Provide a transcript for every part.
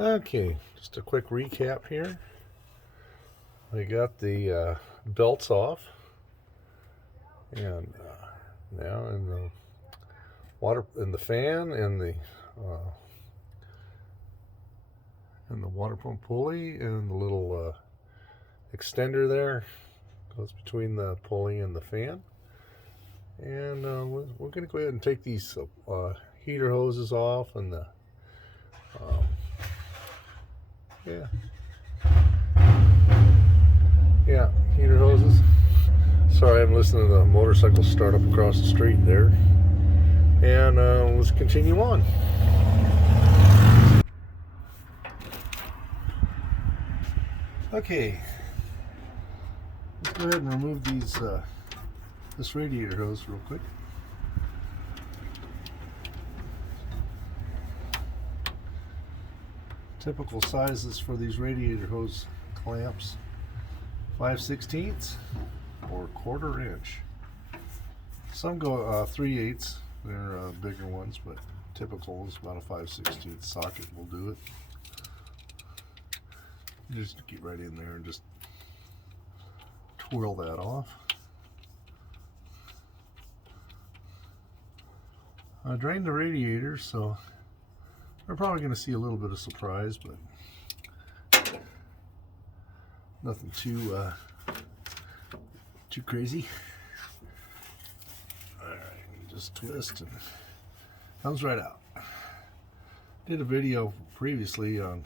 Okay, just a quick recap here. We got the belts off, and now in the water, in the fan, and the water pump pulley, and the little extender there goes between the pulley and the fan. And we're going to go ahead and take these heater hoses off, and the yeah, heater hoses. Sorry, I'm listening to the motorcycle start up across the street there. And let's continue on. Okay, let's go ahead and remove this radiator hose real quick. Typical sizes for these radiator hose clamps: 5/16 or 1/4 inch. Some go 3/8. They're bigger ones, but typical is about a 5/16 socket will do it. Just get right in there and just twirl that off. I drained the radiator, so we're probably going to see a little bit of surprise, but nothing too crazy. All right, just twist and comes right out. Did a video previously on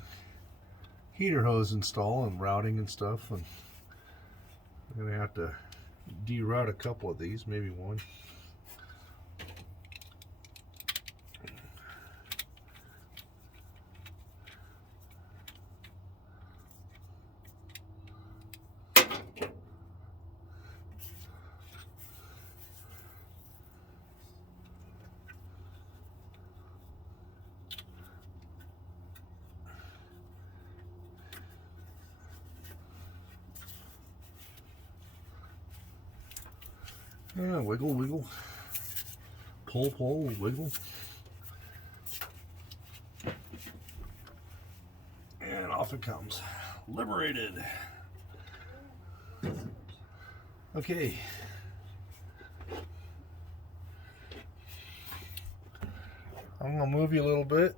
heater hose install and routing and stuff, and I'm gonna have to deroute a couple of these, maybe one. Yeah, wiggle, wiggle. Pull, pull, wiggle. And off it comes. Liberated. Okay. I'm going to move you a little bit.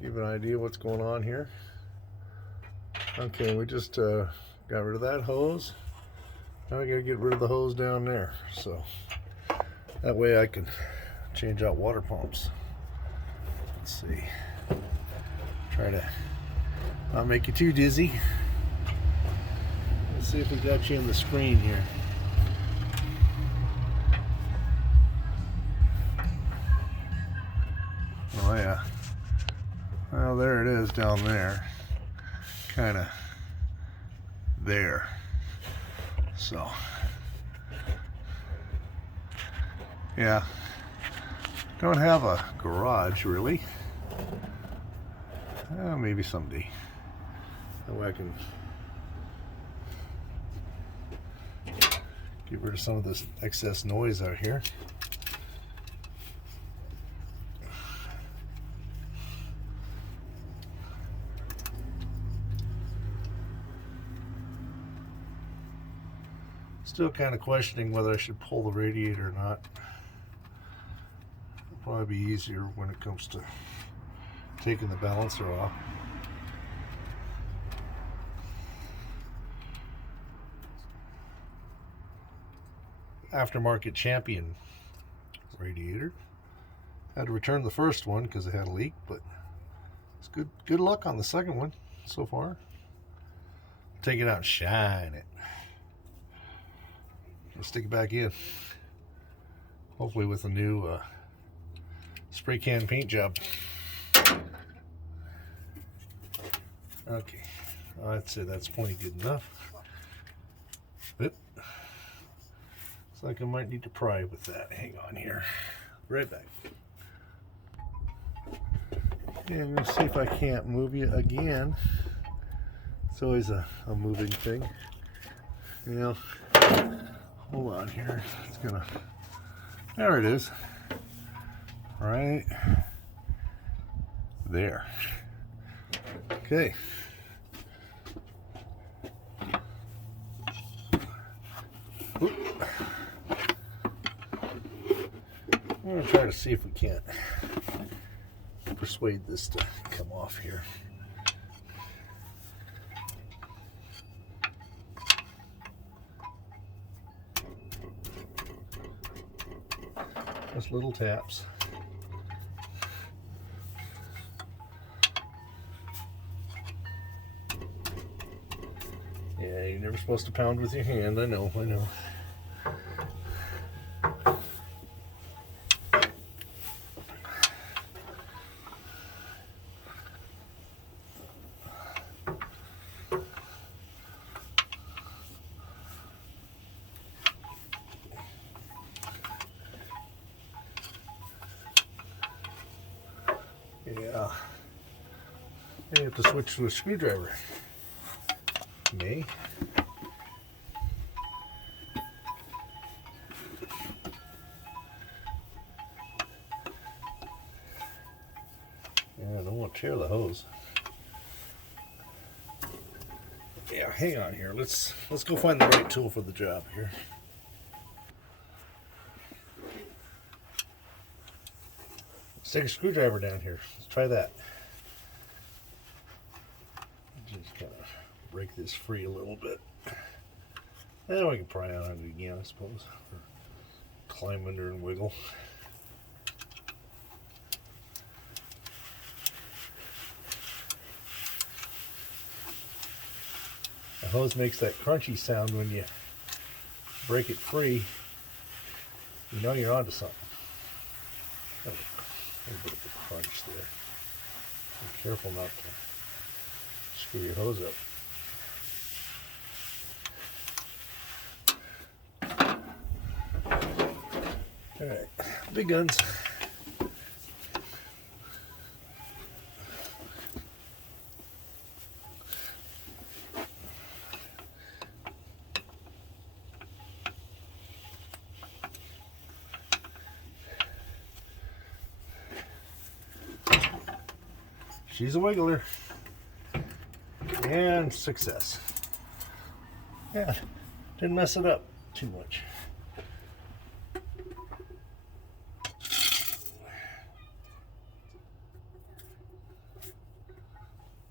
Give you an idea what's going on here. Okay, we just got rid of that hose. Now I gotta get rid of the hose down there, so that way I can change out water pumps. Let's see. Try to not make you too dizzy. Let's see if we got you in the screen here. Oh yeah. Well, there it is down there. Kind of there. So, yeah, don't have a garage really. Maybe someday. That way I can get rid of some of this excess noise out here. Still kind of questioning whether I should pull the radiator or not. It'll probably be easier when it comes to taking the balancer off. Aftermarket Champion radiator. Had to return the first one because it had a leak, but it's good luck on the second one so far. Take it out and shine it. Let's stick it back in. Hopefully with a new spray can paint job. Okay, I'd say that's plenty good enough. Oop. Looks like I might need to pry with that. Hang on here. Right back. Okay, I'm gonna see if I can't move you again. It's always a moving thing. You know. Hold on here. It's gonna. There it is. Right there. Okay. Oop. I'm going to try to see if we can't persuade this to come off here. Just little taps. Yeah, you're never supposed to pound with your hand. I know. Yeah. You have to switch to a screwdriver. Me. Yeah, I don't want to tear the hose. Yeah, hang on here. Let's go find the right tool for the job here. Let's take a screwdriver down here. Let's try that. Just kind of break this free a little bit. And we can pry on it again, I suppose. Or climb under and wiggle. The hose makes that crunchy sound when you break it free. You know you're onto something. A little bit of a crunch there. Be careful not to screw your hose up. Alright, big guns. She's a wiggler. And success. Yeah, didn't mess it up too much.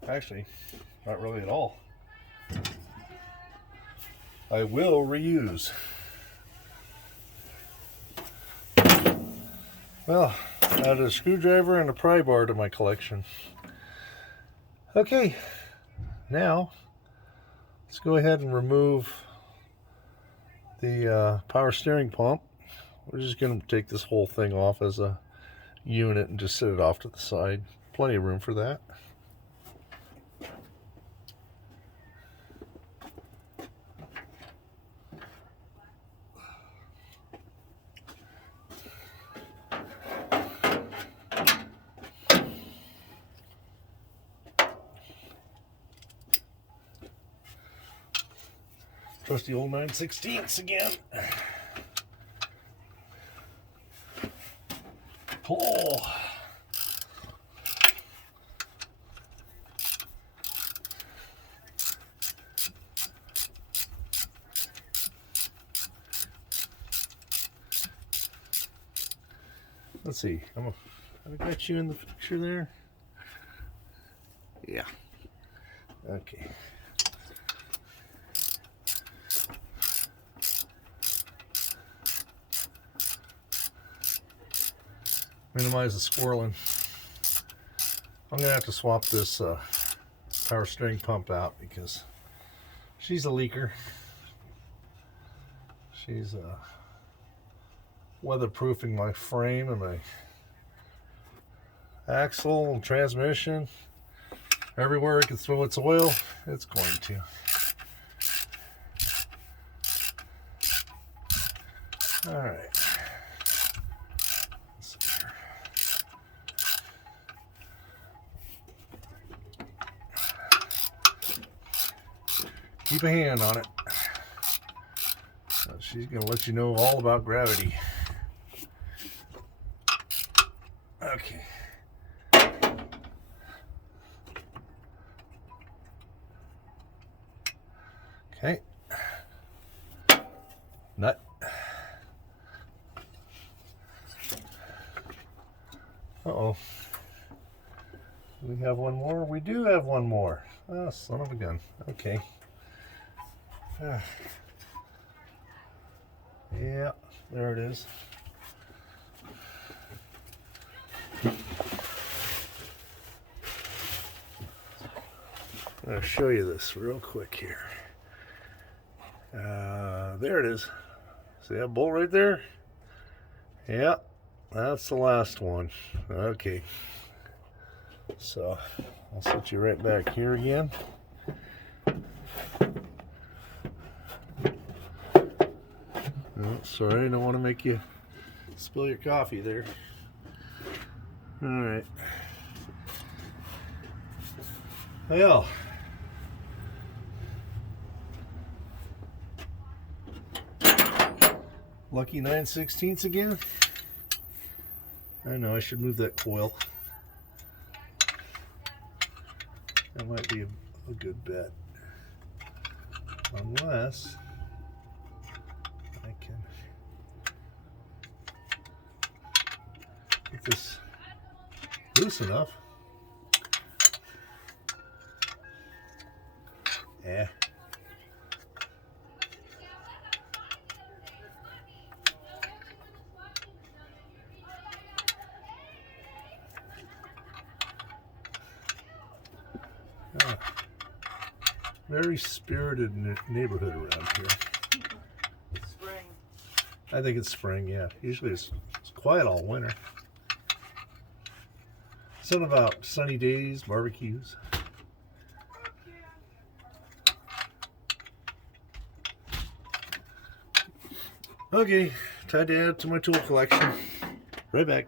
Actually, not really at all. I will reuse. Well, added a screwdriver and a pry bar to my collection. Okay, now let's go ahead and remove the power steering pump. We're just going to take this whole thing off as a unit and just set it off to the side. Plenty of room for that. Trusty old 9/16 again. Pull. Let's see. Have I got you in the picture there? Yeah. Okay. Minimize the squirreling. I'm gonna have to swap this power steering pump out because she's a leaker. She's weatherproofing my frame and my axle and transmission. Everywhere it can throw its oil, it's going to. All right. Keep a hand on it. She's going to let you know all about gravity. Okay. Hey. Nut. Uh-oh. We have one more? We do have one more. Oh, son of a gun. Okay. Yeah, there it is. I'll show you this real quick here. There it is. See that bolt right there? Yeah, that's the last one. Okay. So I'll set you right back here again. Oh, sorry, I don't want to make you spill your coffee there. All right. Well, lucky 9/16 again. I know I should move that coil. That might be a good bet. Unless I can get this loose enough. Yeah. Very spirited neighborhood around here. Spring. I think it's spring, yeah. Usually it's quiet all winter. Something about sunny days, barbecues. Okay, time to add to my tool collection. Right back.